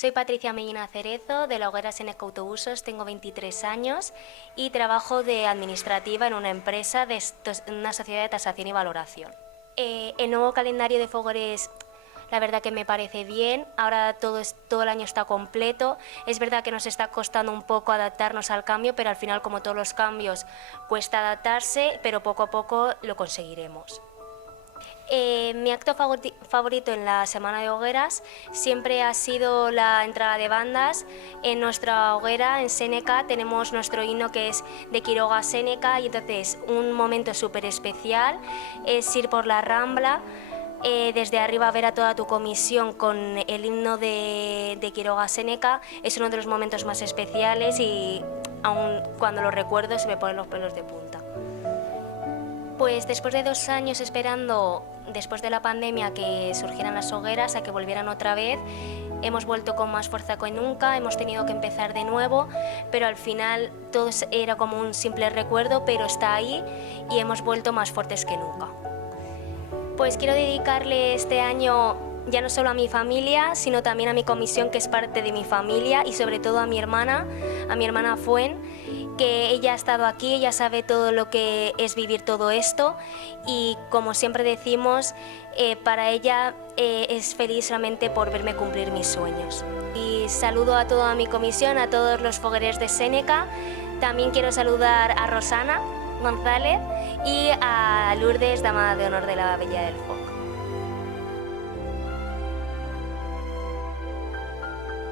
Soy Patricia Mellina Cerezo, de la Hoguera Seneca Autobusos, tengo 23 años y trabajo de administrativa en una empresa, una sociedad de tasación y valoración. El nuevo calendario de Fogores, la verdad que me parece bien. Ahora todo el año está completo. Es verdad que nos está costando un poco adaptarnos al cambio, pero al final, como todos los cambios, cuesta adaptarse, pero poco a poco lo conseguiremos. Mi acto favorito en la Semana de Hogueras siempre ha sido la entrada de bandas. En nuestra hoguera, en Seneca, tenemos nuestro himno que es de Quiroga Seneca, y entonces un momento súper especial es ir por la Rambla, desde arriba ver a toda tu comisión con el himno de Quiroga Seneca. Es uno de los momentos más especiales y aún cuando lo recuerdo se me ponen los pelos de punta. Pues después de 2 años esperando, después de la pandemia, que surgieran las hogueras, a que volvieran otra vez, hemos vuelto con más fuerza que nunca, hemos tenido que empezar de nuevo, pero al final todo era como un simple recuerdo, pero está ahí y hemos vuelto más fuertes que nunca. Pues quiero dedicarle este año ya no solo a mi familia, sino también a mi comisión, que es parte de mi familia, y sobre todo a mi hermana Fuen, que ella ha estado aquí, ella sabe todo lo que es vivir todo esto y, como siempre decimos, para ella es feliz solamente por verme cumplir mis sueños. Y saludo a toda mi comisión, a todos los fogueres de Seneca. También quiero saludar a Rosana González y a Lourdes, dama de honor de la Vella del Foc.